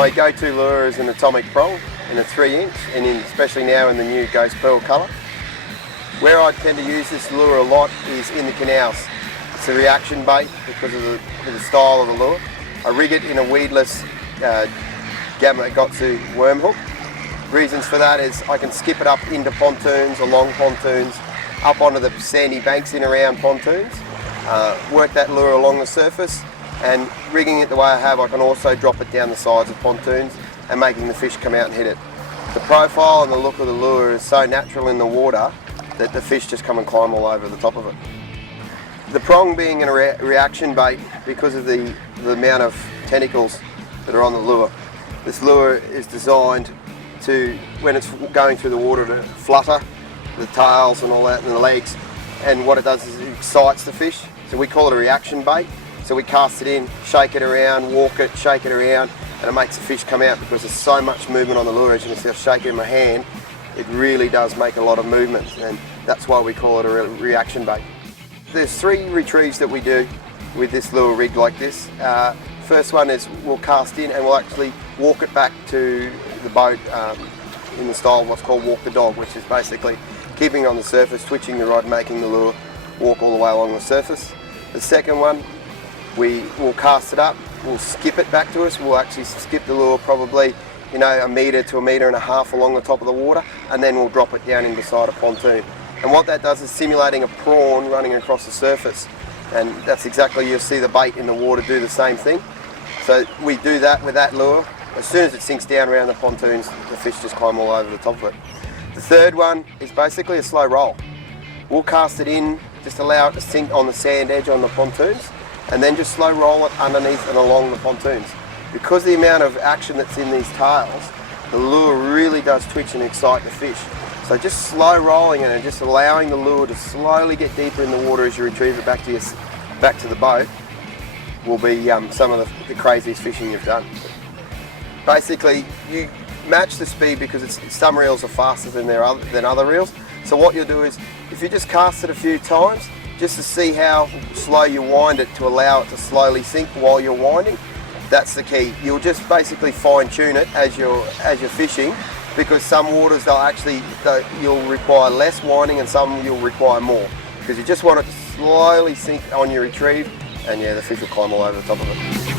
My go-to lure is an atomic prong in a 3-inch, and especially now in the new ghost pearl colour. Where I tend to use this lure a lot is in the canals. It's a reaction bait because of the style of the lure. I rig it in a weedless Gamakotsu worm hook. Reasons for that is I can skip it up into pontoons, along pontoons, up onto the sandy banks in around pontoons, work that lure along the surface, and rigging it the way I have, I can also drop it down the sides of pontoons and making the fish come out and hit it. The profile and the look of the lure is so natural in the water that the fish just come and climb all over the top of it. The prong being a reaction bait because of the amount of tentacles that are on the lure. This lure is designed to, when it's going through the water, to flutter the tails and all that and the legs, and what it does is it excites the fish. So we call it a reaction bait. So we cast it in, shake it around, walk it, shake it around, and it makes the fish come out because there's so much movement on the lure. As you can see, I shake it in my hand, it really does make a lot of movement, and that's why we call it a reaction bait. There's 3 retrieves that we do with this lure rigged like this. First one is we'll cast in and we'll actually walk it back to the boat in the style of what's called walk the dog, which is basically keeping on the surface, twitching the rod, making the lure walk all the way along the surface. The second one, we will cast it up, we'll skip it back to us, we'll actually skip the lure probably, you know, 1 metre to 1.5 metres along the top of the water, and then we'll drop it down in beside a pontoon. And what that does is simulating a prawn running across the surface, and that's exactly, you'll see the bait in the water do the same thing. So we do that with that lure. As soon as it sinks down around the pontoons, the fish just climb all over the top of it. The third one is basically a slow roll. We'll cast it in, just allow it to sink on the sand edge on the pontoons, and then just slow roll it underneath and along the pontoons. Because the amount of action that's in these tails, the lure really does twitch and excite the fish. So just slow rolling it and just allowing the lure to slowly get deeper in the water as you retrieve it back to the boat will be some of the craziest fishing you've done. Basically, you match the speed because some reels are faster than other reels. So what you'll do is, if you just cast it a few times, just to see how slow you wind it to allow it to slowly sink while you're winding, that's the key. You'll just basically fine tune it as you're fishing, because some waters you'll require less winding and some you'll require more, because you just want it to slowly sink on your retrieve, and yeah, the fish will climb all over the top of it.